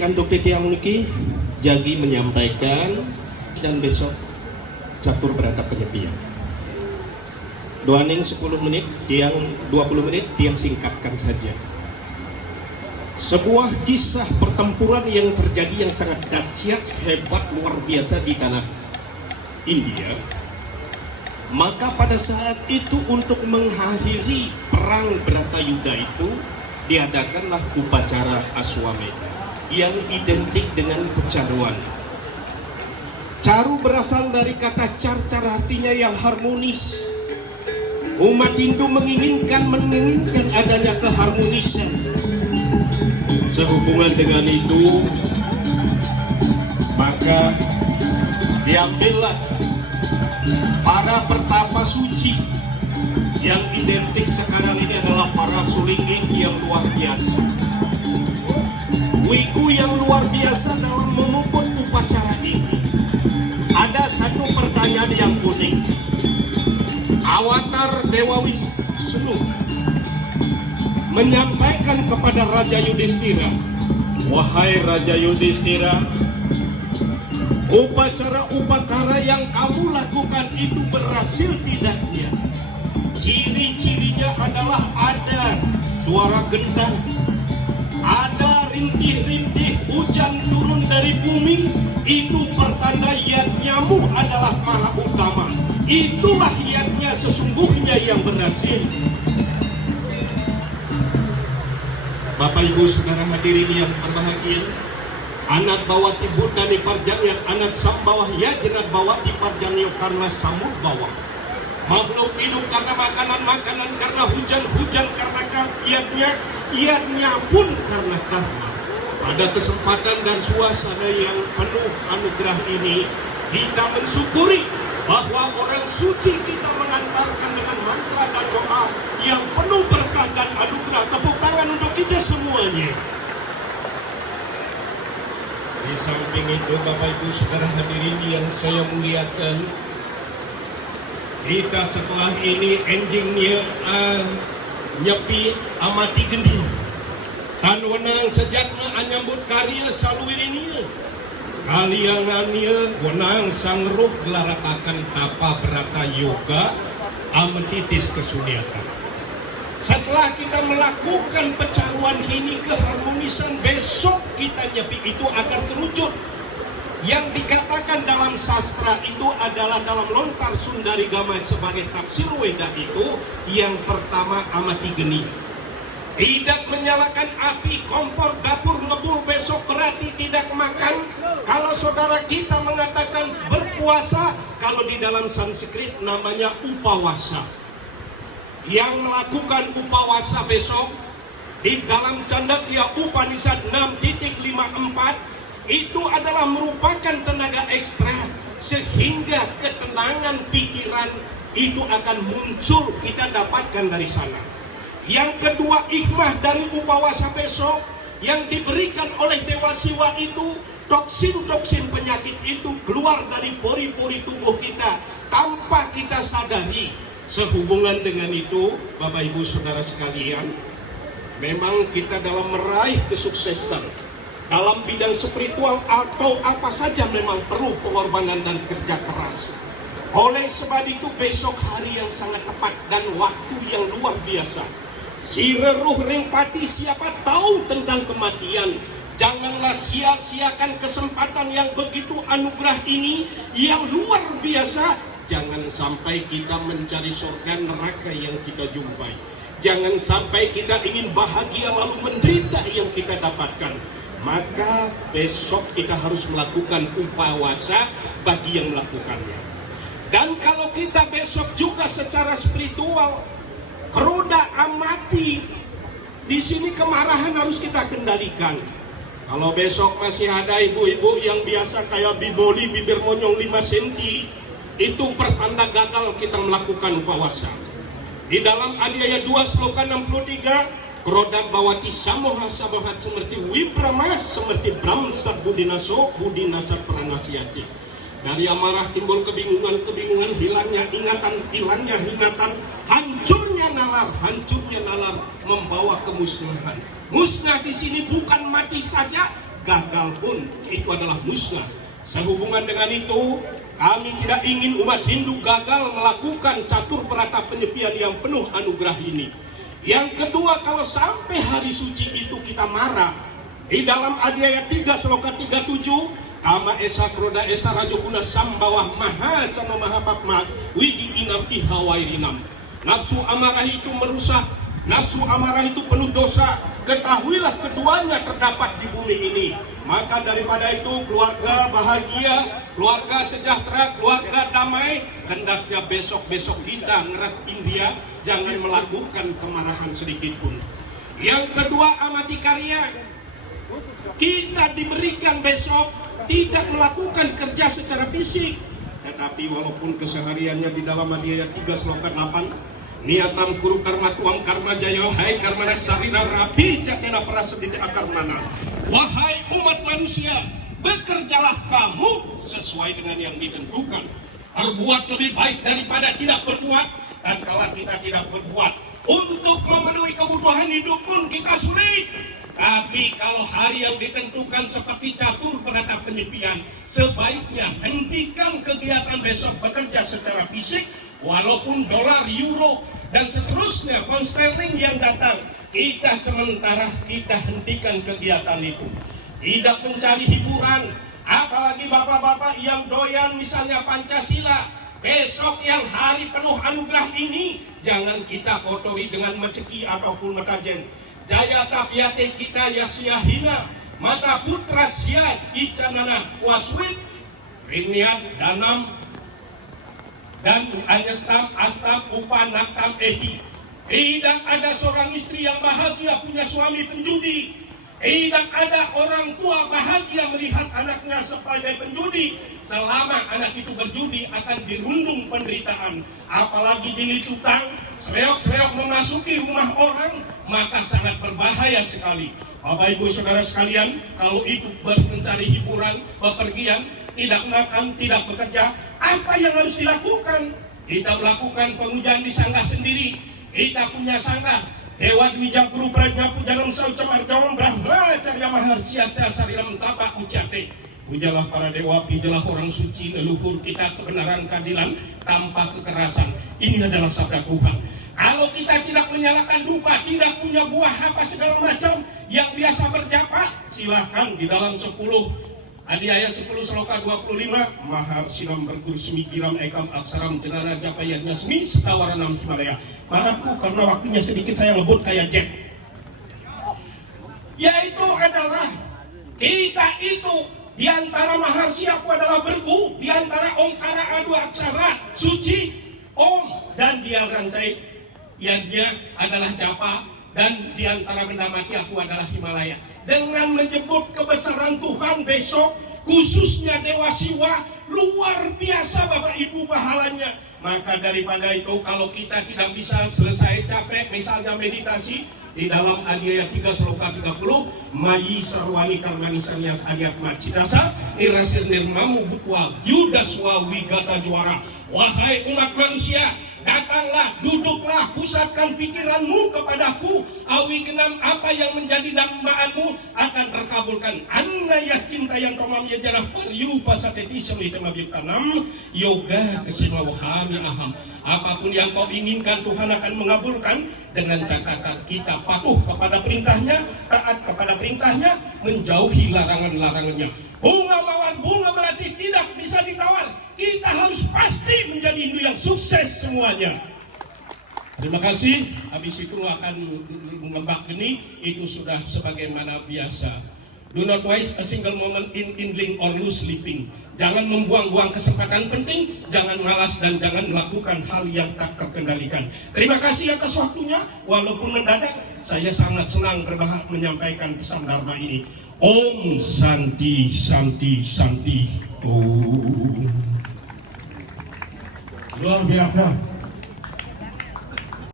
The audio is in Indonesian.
kantuk titiang niki Jagi menyampaikan dan besok catur berada penyepian. Doaning 10 menit, tiang 20 menit, tiang singkatkan saja. Sebuah kisah pertempuran yang terjadi yang sangat dahsyat, hebat, luar biasa di tanah India. Maka pada saat itu untuk mengakhiri perang Bratayuda itu diadakanlah upacara Aswamedha yang identik dengan pecaruan. Caru berasal dari kata car artinya yang harmonis. Umat Hindu menginginkan adanya keharmonisan. Sehubungan dengan itu, maka diambillah para pertapa suci yang identik sekarang ini adalah para sulingging yang luar biasa. Wiku yang luar biasa dalam memuput upacara ini. Ada satu pertanyaan yang unik. Avatar Dewa Wisnu menyampaikan kepada Raja Yudhistira, wahai Raja Yudhistira, upacara yang kamu lakukan itu berhasil tidaknya? Ciri-cirinya adalah ada suara gendang, ada rintih-rintih hujan turun dari bumi, itu pertanda yatnyamu adalah maha utama. Itulah yatnya sesungguhnya yang berhasil. Bapak Ibu saudara hadirin yang berbahagia, anak bawati Buddha ni parjanya, anak sambawah ya jenat bawati parjanyo karena samud bawah. Makhluk hidup karena makanan, karena hujan, karena iatnya pun karena karma. Pada kesempatan dan suasana yang penuh anugerah ini, kita mensyukuri bahwa orang suci kita mengantarkan dengan mantra dan doa yang penuh berkah dan anugerah. Tepuk tangan untuk kita semuanya. Di samping itu, Bapak Ibu saudara hadirin yang saya muliakan, kita setelah ini enjingnya nyepi amati gending tan wenang sejatna anyambut karya saluwirinia kaliangannya wenang sang ruh gelarakakan tapa berata yoga ametitis kesuliatan. Setelah kita melakukan pecaruan ini keharmonisan, besok kita nyepi itu akan terwujud. Yang dikatakan dalam sastra itu adalah dalam lontar Sundari Gama sebagai tafsir Weda itu, yang pertama amati geni. Tidak menyalakan api kompor dapur ngebul besok berarti tidak makan. Kalau saudara kita mengatakan berpuasa, kalau di dalam Sanskrit namanya upawasa. Yang melakukan upawasa besok di dalam Candakya Upanishad 6.54 itu adalah merupakan tenaga ekstra sehingga ketenangan pikiran itu akan muncul, kita dapatkan dari sana. Yang kedua, hikmah dari upawasa besok yang diberikan oleh Dewa Siwa itu, toksin-toksin penyakit itu keluar dari pori-pori tubuh kita tanpa kita sadari. Sehubungan dengan itu, Bapak Ibu Saudara sekalian, memang kita dalam meraih kesuksesan dalam bidang spiritual atau apa saja memang perlu pengorbanan dan kerja keras. Oleh sebab itu besok hari yang sangat tepat dan waktu yang luar biasa. Si reruh ringpati siapa tahu tentang kematian. Janganlah sia-siakan kesempatan yang begitu anugerah ini yang luar biasa. Jangan sampai kita mencari surga neraka yang kita jumpai. Jangan sampai kita ingin bahagia lalu menderita yang kita dapatkan. Maka besok kita harus melakukan upawasa bagi yang melakukannya. Dan kalau kita besok juga secara spiritual, keruda amati, di sini kemarahan harus kita kendalikan. Kalau besok masih ada ibu-ibu yang biasa kayak biboli bibir monyong 5 cm, itu pertanda gagal kita melakukan upawasa. Di dalam Adiaya 2 sloka 63, Krodat bawati samoha sabahat semerti wibramas semerti bramsat budinaso budinasat pranasiati. Dari amarah timbul kebingungan, hilangnya ingatan, hancurnya nalar membawa kemusnahan. Musnah di sini bukan mati saja, gagal pun itu adalah musnah. Sehubungan dengan itu, kami tidak ingin umat Hindu gagal melakukan catur berata penyepian yang penuh anugerah ini. Yang kedua, kalau sampai hari suci itu kita marah, di dalam Adiaya 3 Sloka 37, Kama esa kroda esa rajo guna sambawah maha sama maha papma widi inam ihawairinam. Nafsu amarah itu merusak, nafsu amarah itu penuh dosa. Ketahuilah keduanya terdapat di bumi ini. Maka daripada itu keluarga bahagia, keluarga sejahtera, keluarga damai. Hendaknya besok-besok kita ngerat India jangan melakukan kemarahan sedikit pun. Yang kedua, amati karya. Kita diberikan besok tidak melakukan kerja secara fisik, tetapi walaupun kesehariannya di dalam Adiaya 3 Sloka 8, niatam kuru karma tuam karma jaya hai karma sarina rapi jatena prasedita akar mana. Wahai umat manusia, bekerjalah kamu sesuai dengan yang ditentukan. Berbuat lebih baik daripada tidak berbuat. Dan kalau kita tidak berbuat, untuk memenuhi kebutuhan hidup pun kita sulit. Tapi kalau hari yang ditentukan seperti catur berata penyepian, sebaiknya hentikan kegiatan besok bekerja secara fisik, walaupun dolar, euro, dan seterusnya pound sterling yang datang. Kita sementara kita hentikan kegiatan itu. Tidak mencari hiburan, apalagi bapak-bapak yang doyan misalnya Pancasila. Besok yang hari penuh anugerah ini, jangan kita kotori dengan meceki ataupun metajen. Jaya tapiate kita ya sia-hina, mata putra sia icanana waswit, riniat danam, dan anyestam astam upa naktam eki. Tidak ada seorang istri yang bahagia punya suami penjudi. Tidak ada orang tua bahagia melihat anaknya sebagai penjudi. Selama anak itu berjudi akan dirundung penderitaan. Apalagi jilid utang, sereok-sereok memasuki rumah orang, maka sangat berbahaya sekali. Bapak Ibu Saudara sekalian, kalau itu mencari hiburan, bepergian, tidak makan, tidak bekerja, apa yang harus dilakukan? Kita melakukan pengujian di sanggah sendiri. Kita punya sanggah Dewa Dwija Guru Prajna Pujanam Saucamar Jawam Brahma Carya Maharsia Sarilam Tapa Ucate. Pujalah para dewa, pujalah orang suci, leluhur kita kebenaran keadilan tanpa kekerasan. Ini adalah sabda Tuhan. Kalau kita tidak menyalakan dupa, tidak punya buah apa segala macam yang biasa berjapa, silahkan di dalam 10 Adiaya 10 Sloka 25 Mahar Sinam Berguru Semi Giram Ekam Aksaram Jenara Japayanya Semi Setawaranam Himalaya. Maafku karena waktunya sedikit saya ngebut kayak Jack. Yaitu adalah kita itu diantara Maharsi aku adalah bergu, diantara Omkara adu aksara suci Om, dan dia rancai yadnya adalah Japa, dan diantara benda mati aku adalah Himalaya. Dengan menyebut kebesaran Tuhan besok, khususnya Dewa Siwa, luar biasa Bapak Ibu pahalanya. Maka daripada itu, kalau kita tidak bisa selesai capek, misalnya meditasi, di dalam Adiaya 3 Sloka 30, Mayi Sarwani Karmanisanyas Adiat Macidasa, Irasir Nirmamu Butwa, Yudaswa Wigata Juara. Wahai umat manusia, datanglah, duduklah, pusatkan pikiranmu kepadaku. Awi genam apa yang menjadi dambaanmu akan terkabulkan. Anna yas cinta yang tomam ya jarah peryu pasateti semli temabik tanam. Yoga kesima wahami aham. Apapun yang kau inginkan Tuhan akan mengabulkan, dengan catatan kita patuh kepada perintahnya, taat kepada perintahnya, menjauhi larangan-larangannya. Bunga mawar, bunga melati tidak bisa ditawar. Kita harus pasti menjadi Hindu yang sukses semuanya. Terima kasih. Habis itu akan mengembang geni, itu sudah sebagaimana biasa. Do not waste a single moment in idling or loose sleeping. Jangan membuang-buang kesempatan penting, jangan malas dan jangan melakukan hal yang tak terkendalikan. Terima kasih atas waktunya, walaupun mendadak, saya sangat senang berbahagia menyampaikan pesan Dharma ini. Om Santi Santi Santi Om. Luar biasa.